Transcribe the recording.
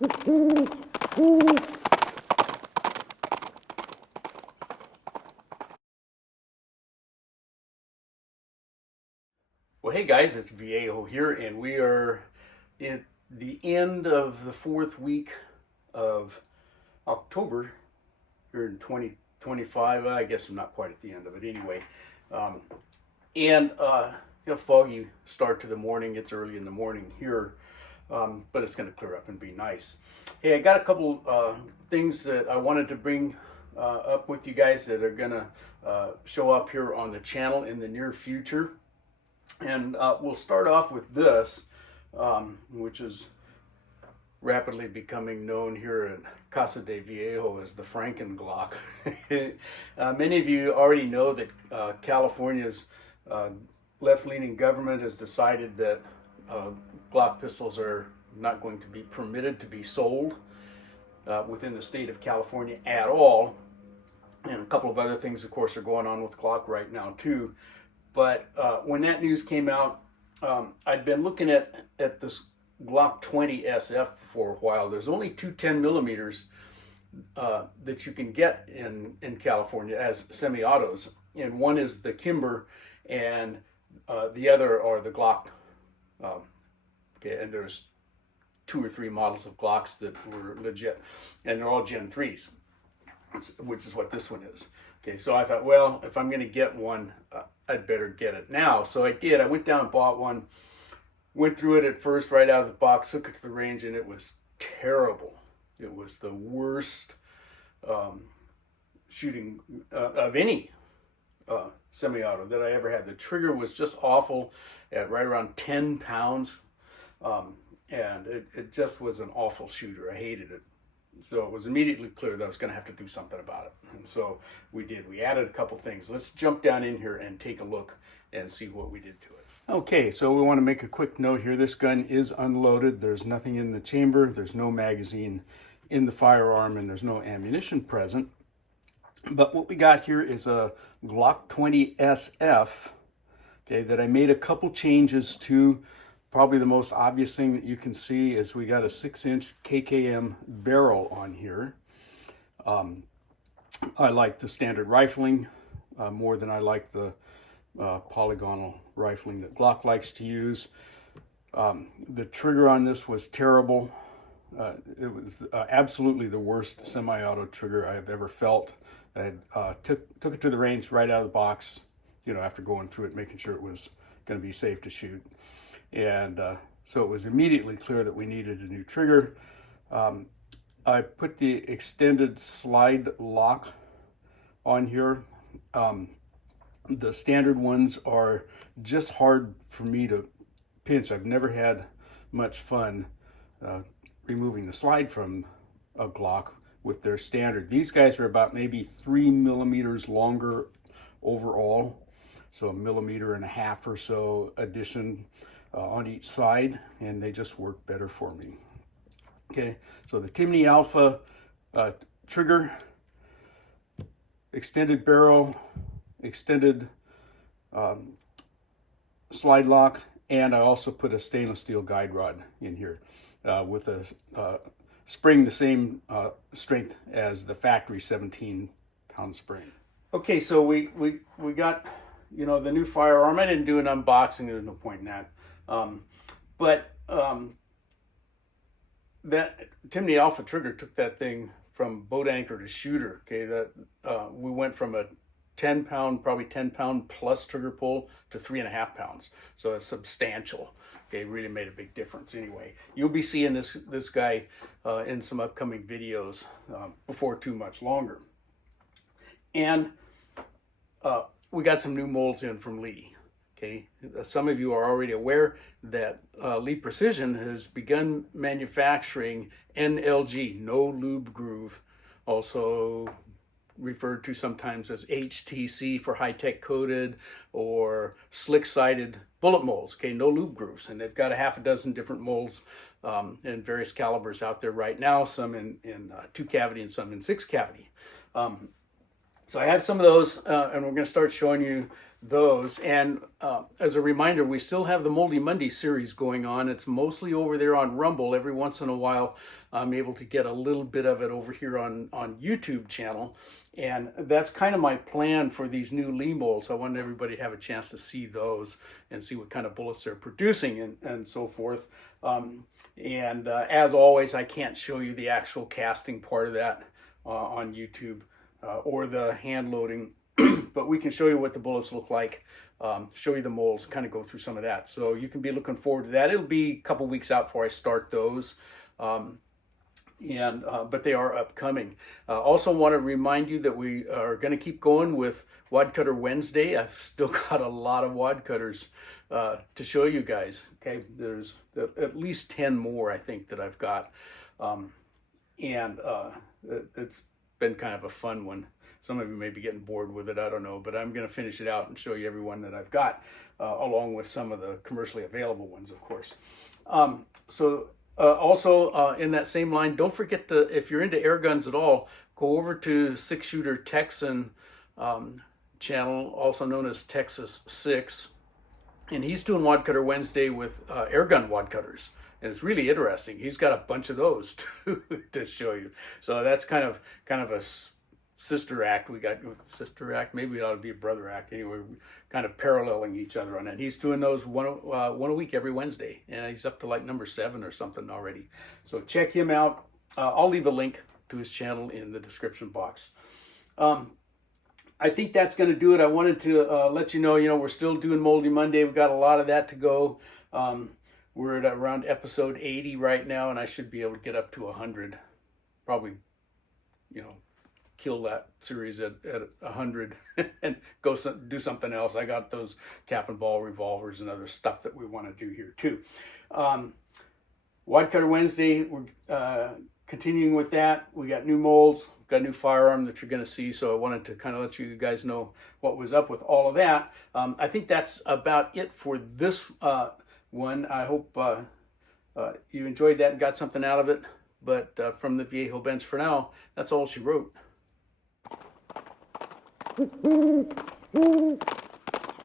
Well, hey guys, it's Viejo here, and we are at the end of the fourth week of October here in 2025. I guess I'm not quite at the end of it anyway. Um, foggy start to the morning. It's early in the morning here, but it's going to clear up and be nice. Hey, I got a couple things that I wanted to bring up with you guys that are going to show up here on the channel in the near future. And we'll start off with this, which is rapidly becoming known here in Casa de Viejo as the Franken Glock. Many of you already know that California's left-leaning government has decided that Glock pistols are not going to be permitted to be sold within the state of California at all. And a couple of other things, of course, are going on with Glock right now, too. But when that news came out, I'd been looking at this Glock 20 SF for a while. There's only two 10 millimeters that you can get in California as semi-autos. And one is the Kimber, and the other are the Glock. And there's 2 or 3 models of Glocks that were legit. And they're all Gen 3s, which is what this one is. Okay, so I thought, well, if I'm going to get one, I'd better get it now. So I did. I went down and bought one, went through it at first right out of the box, took it to the range, and it was terrible. It was the worst shooting of any semi-auto that I ever had. The trigger was just awful at right around 10 pounds, and it just was an awful shooter. I hated it. So it was immediately clear that I was going to have to do something about it. And so we did. We added a couple things. Let's jump down in here and take a look and see what we did to it. Okay, so we want to make a quick note here. This gun is unloaded. There's nothing in the chamber. There's no magazine in the firearm, and there's no ammunition present. But what we got here is a Glock 20 SF, okay, that I made a couple changes to. Probably the most obvious thing that you can see is we got a 6-inch KKM barrel on here. I like the standard rifling more than I like the polygonal rifling that Glock likes to use. The trigger on this was terrible. It was absolutely the worst semi-auto trigger I've ever felt. I took it to the range right out of the box, after going through it, making sure it was going to be safe to shoot. And so it was immediately clear that we needed a new trigger. I put the extended slide lock on here. The standard ones are just hard for me to pinch. I've never had much fun removing the slide from a Glock with their standard. These guys are about maybe 3 millimeters longer overall, so 1.5 millimeters or so addition on each side, and they just work better for me. Okay, so the Timney Alpha trigger, extended barrel, extended slide lock, and I also put a stainless steel guide rod in here with a spring the same strength as the factory 17-pound spring. Okay, so we got the new firearm. I didn't do an unboxing. There's no point in that. That Timney Alpha trigger took that thing from boat anchor to shooter. Okay, that we went from a 10-pound, probably 10-pound plus trigger pull to 3.5 pounds. So it's substantial. Okay, really made a big difference. Anyway, you'll be seeing this guy in some upcoming videos before too much longer. And we got some new molds in from Lee. Okay, some of you are already aware that Lee Precision has begun manufacturing NLG, no lube groove, also referred to sometimes as HTC for high-tech coated, or slick-sided bullet molds, okay, no lube grooves. And they've got a half a dozen different molds in various calibers out there right now, some in 2-cavity and some in 6-cavity. So I have some of those, and we're going to start showing you those. And as a reminder, we still have the Moldy Monday series going on. It's mostly over there on Rumble. Every once in a while, I'm able to get a little bit of it over here on YouTube channel. And that's kind of my plan for these new Lee molds. I want everybody to have a chance to see those and see what kind of bullets they're producing and so forth. As always, I can't show you the actual casting part of that on YouTube or the hand loading, but we can show you what the bullets look like, show you the molds, kind of go through some of that. So you can be looking forward to that. It'll be a couple weeks out before I start those. But they are upcoming. Also want to remind you that we are going to keep going with Wad Cutter Wednesday. I've still got a lot of wad cutters to show you guys. Okay, there's at least 10 more I think that I've got, it's been kind of a fun one. Some of you may be getting bored with it, I don't know, but I'm going to finish it out and show you every one that I've got, along with some of the commercially available ones, of course. Also, in that same line, don't forget to, if you're into air guns at all, go over to 6-Shooter Texan channel, also known as Texas 6. And he's doing Wad Cutter Wednesday with air gun wad cutters. And it's really interesting. He's got a bunch of those to show you. So that's kind of a sister act. We got sister act, maybe it ought to be a brother act. Anyway, we're kind of paralleling each other on it. He's doing those one a week every Wednesday, and he's up to like number 7 or something already. So check him out. I'll leave a link to his channel in the description box. I think that's going to do it. I wanted to let you know, we're still doing Moldy Monday. We've got a lot of that to go. We're at around episode 80 right now, and I should be able to get up to 100. Probably, kill that series at 100 and go do something else. I got those cap and ball revolvers and other stuff that we want to do here too. Wad Cutter Wednesday, we're continuing with that. We got new molds, got a new firearm that you're going to see, so I wanted to kind of let you guys know what was up with all of that. I think that's about it for this one. I hope you enjoyed that and got something out of it. But from the Viejo bench for now, that's all she wrote.